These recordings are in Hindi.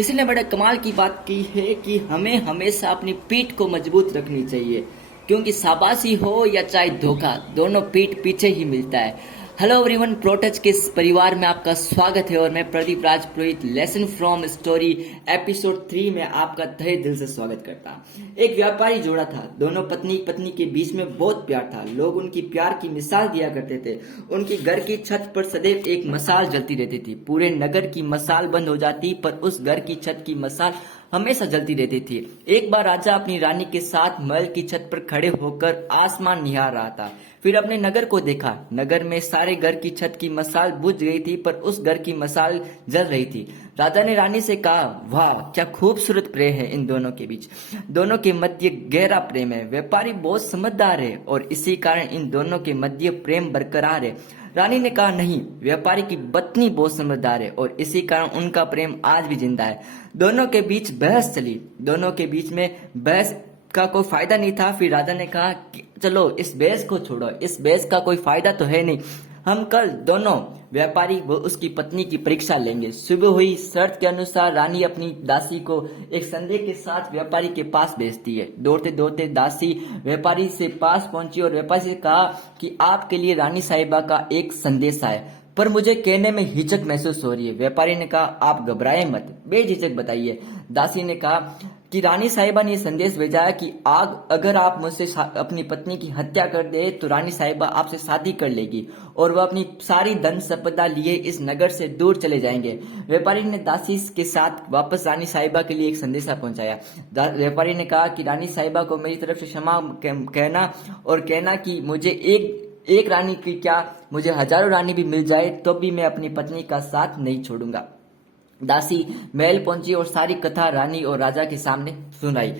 किसी ने बड़े कमाल की बात की है कि हमें हमेशा अपनी पीठ को मजबूत रखनी चाहिए, क्योंकि शाबाशी हो या चाहे धोखा, दोनों पीठ पीछे ही मिलता है। हेलो एवरीवन, प्रोटच के इस परिवार में आपका स्वागत है और मैं प्रदीप राजपुरोहित लेसन फ्रॉम स्टोरी एपिसोड 3 में आपका तहे दिल से स्वागत करता हूं। एक व्यापारी जोड़ा था। दोनों पत्नी पत्नी के बीच में बहुत प्यार था। लोग उनकी प्यार की मिसाल दिया करते थे। उनकी घर की छत पर सदैव एक मशाल जलती रहती थी। पूरे नगर की मशाल बंद हो जाती, पर उस घर की छत की मशाल हमेशा जलती रहती थी। एक बार राजा अपनी रानी के साथ महल की छत पर खड़े होकर आसमान निहार रहा था। फिर अपने नगर को देखा। नगर में सारे घर की छत की मशाल बुझ गई थी, पर उस घर की मशाल जल रही थी। राजा ने रानी से कहा, वाह क्या खूबसूरत प्रेम है इन दोनों के बीच। दोनों के मध्य गहरा प्रेम है। व्यापारी बहुत समझदार है और इसी कारण इन दोनों के मध्य प्रेम बरकरार है। रानी ने कहा, नहीं, व्यापारी की पत्नी बहुत समझदार है और इसी कारण उनका प्रेम आज भी जिंदा है। दोनों के बीच बहस चली। दोनों के बीच में बहस का कोई फायदा नहीं था। फिर राजा ने कहा कि चलो इस बहस को छोड़ो, इस बहस का कोई फायदा तो है नहीं। हम कल दोनों, व्यापारी व उसकी पत्नी, की परीक्षा लेंगे। सुबह हुई। शर्त के अनुसार रानी अपनी दासी को एक संदेश के साथ व्यापारी के पास भेजती है। दौड़ते दौड़ते दासी व्यापारी से पास पहुंची और व्यापारी से कहा कि आपके लिए रानी साहिबा का एक संदेश है, पर मुझे कहने में हिचक महसूस हो रही है। व्यापारी ने कहा, आप घबराए मत, बेझिझक बताइए। दासी ने कहा कि रानी साहिबा ने यह संदेश भेजा है कि अगर आप मुझसे अपनी पत्नी की हत्या कर दे तो रानी साहिबा आपसे शादी कर लेगी और वह अपनी सारी धन संपदा लिए इस नगर से दूर चले जाएंगे। व्यापारी ने दासी के साथ वापस रानी साहिबा के लिए एक संदेशा पहुंचाया। व्यापारी ने कहा कि रानी साहिबा को मेरी तरफ से क्षमा कहना और कहना कि मुझे एक रानी की क्या, मुझे हजारों रानी भी मिल जाए तो भी मैं अपनी पत्नी का साथ नहीं छोड़ूंगा। दासी महल पहुंची और सारी कथा रानी और राजा के सामने सुनाई।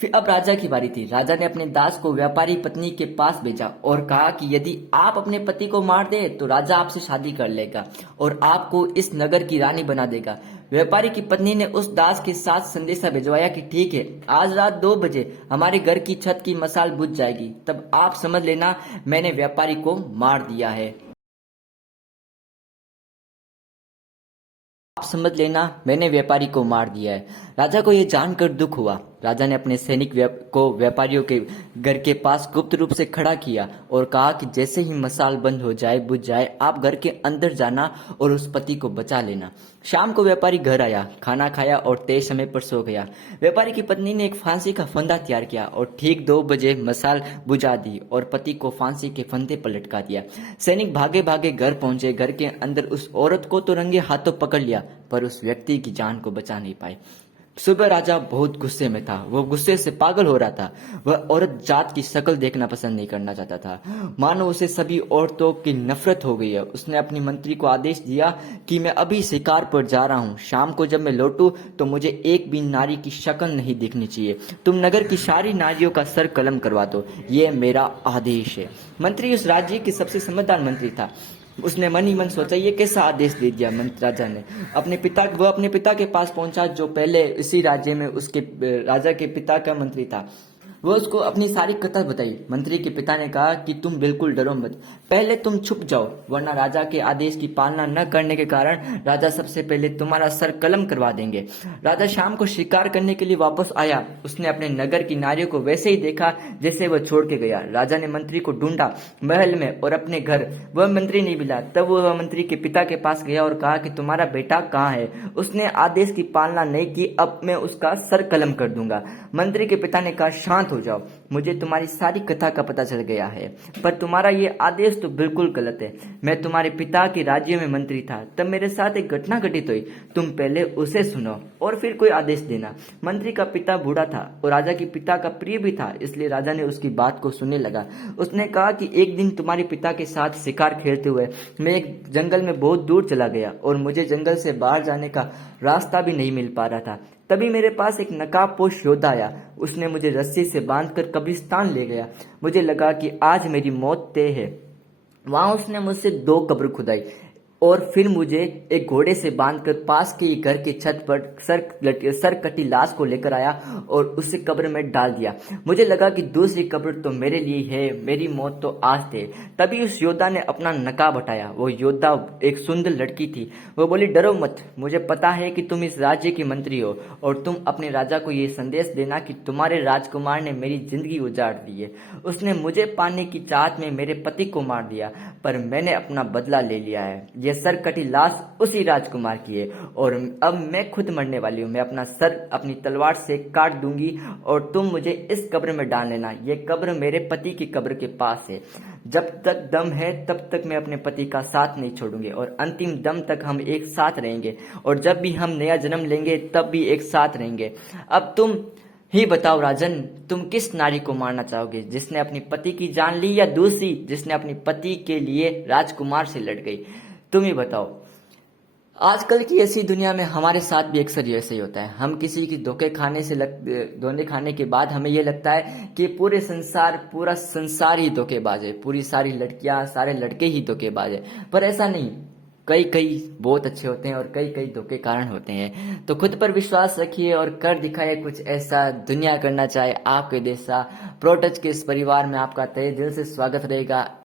फिर अब राजा की बारी थी। राजा ने अपने दास को व्यापारी पत्नी के पास भेजा और कहा कि यदि आप अपने पति को मार दे तो राजा आपसे शादी कर लेगा और आपको इस नगर की रानी बना देगा। व्यापारी की पत्नी ने उस दास के साथ संदेशा भिजवाया कि ठीक है, आज रात 2 बजे हमारे घर की छत की मशाल बुझ जाएगी, तब आप समझ लेना मैंने व्यापारी को मार दिया है। आप समझ लेना मैंने व्यापारी को मार दिया है। राजा को यह जानकर दुख हुआ। राजा ने अपने सैनिक को व्यापारियों के घर के पास गुप्त रूप से खड़ा किया और कहा कि जैसे ही मशाल बंद हो जाए, बुझ जाए, आप घर के अंदर जाना और उस पति को बचा लेना। शाम को व्यापारी घर आया, खाना खाया और तय समय पर सो गया। व्यापारी की पत्नी ने एक फांसी का फंदा तैयार किया और ठीक 2 बजे मशाल बुझा दी और पति को फांसी के फंदे पर लटका दिया। सैनिक भागे भागे घर पहुंचे। घर के अंदर उस औरत को तो रंगे हाथों पकड़ लिया, पर उस व्यक्ति की जान को बचा नहीं पाए। सुबह राजा बहुत गुस्से में था। वो गुस्से से पागल हो रहा था। वह औरत जात की शक्ल देखना पसंद नहीं करना चाहता था, मानो उसे सभी औरतों की नफरत हो गई है। उसने अपनी मंत्री को आदेश दिया कि मैं अभी शिकार पर जा रहा हूँ। शाम को जब मैं लौटूं तो मुझे एक भी नारी की शक्ल नहीं दिखनी चाहिए। तुम नगर की सारी नारियों का सर कलम करवा दो, ये मेरा आदेश है। मंत्री उस राज्य की सबसे समझदार मंत्री था। उसने मन ही मन सोचा, ये कैसा आदेश दे दिया। राजा ने अपने पिता के पास पहुंचा, जो पहले इसी राज्य में उसके राजा के पिता का मंत्री था। वो उसको अपनी सारी कथा बताई। मंत्री के पिता ने कहा कि तुम बिल्कुल डरो मत, पहले तुम छुप जाओ, वरना राजा के आदेश की पालना न करने के कारण राजा सबसे पहले तुम्हारा सर कलम करवा देंगे। राजा शाम को शिकार करने के लिए वापस आया। उसने अपने नगर की नारियों को वैसे ही देखा जैसे वह छोड़ के गया। राजा ने मंत्री को ढूंढा महल में और अपने घर, वह मंत्री नहीं मिला। तब वह मंत्री के पिता के पास गया और कहा कि तुम्हारा बेटा कहाँ है, उसने आदेश की पालना नहीं की, अब मैं उसका सर कलम कर दूंगा। मंत्री के पिता ने कहा, शांत हो जाओ, मुझे तुम्हारी सारी कथा का पता चल गया है, पर तुम्हारा ये आदेश तो बिल्कुल गलत है। मैं तुम्हारे पिता के राज्य में मंत्री था, तब मेरे साथ एक घटना घटित हुई। तुम पहले उसे सुनो और फिर कोई आदेश देना। मंत्री का पिता बूढ़ा था और राजा के पिता का प्रिय भी था, इसलिए राजा ने उसकी बात को सुनने लगा। उसने कहा कि एक दिन तुम्हारे पिता के साथ शिकार खेलते हुए मैं एक जंगल में बहुत दूर चला गया और मुझे जंगल से बाहर जाने का रास्ता भी नहीं मिल पा रहा था। तभी मेरे पास एक नकाबपोश योद्धा आया। उसने मुझे रस्सी से बांधकर कब्रिस्तान ले गया। मुझे लगा कि आज मेरी मौत तय है। वहां उसने मुझसे 2 कब्र खुदाई और फिर मुझे एक घोड़े से बांधकर पास के घर की छत पर सर कटी लाश को लेकर आया और उसे कब्र में डाल दिया। मुझे लगा कि दूसरी कब्र तो मेरे लिए है, मेरी मौत तो आज थे। तभी उस योद्धा ने अपना नकाब हटाया। वो योद्धा एक सुंदर लड़की थी। वो बोली, डरो मत, मुझे पता है कि तुम इस राज्य की मंत्री हो और तुम अपने राजा को ये संदेश देना कि तुम्हारे राजकुमार ने मेरी जिंदगी उजाड़ दी है। उसने मुझे पाने की चाहत में मेरे पति को मार दिया, पर मैंने अपना बदला ले लिया है। यह सर कटी लाश उसी राजकुमार की है और अब मैं खुद मरने वाली हूँ। मैं अपना सर अपनी तलवार से काट दूंगी और तुम मुझे इस कब्र में डाल लेना। यह कब्र मेरे पति की कब्र के पास है। जब तक दम है तब तक मैं अपने पति का साथ नहीं छोड़ूंगी और अंतिम दम तक हम एक साथ रहेंगे और जब भी हम नया जन्म लेंगे तब भी एक साथ रहेंगे। अब तुम ही बताओ राजन, तुम किस नारी को मारना चाहोगे, जिसने अपनी पति की जान ली या दूसरी जिसने अपनी पति के लिए राजकुमार से लड़ गई? तुम ही बताओ। आजकल की ऐसी दुनिया में हमारे साथ भी अक्सर ऐसे ही होता है। हम किसी की धोखे खाने के बाद हमें ये लगता है कि पूरा संसार ही धोखेबाज है, पूरी सारी लड़कियां सारे लड़के ही धोखेबाज है। पर ऐसा नहीं, कई कई बहुत अच्छे होते हैं और कई कई धोखे कारण होते हैं। तो खुद पर विश्वास रखिए और कर दिखाइए कुछ ऐसा दुनिया करना चाहे आपके जैसा। प्रोटच के इस परिवार में आपका तहे दिल से स्वागत रहेगा।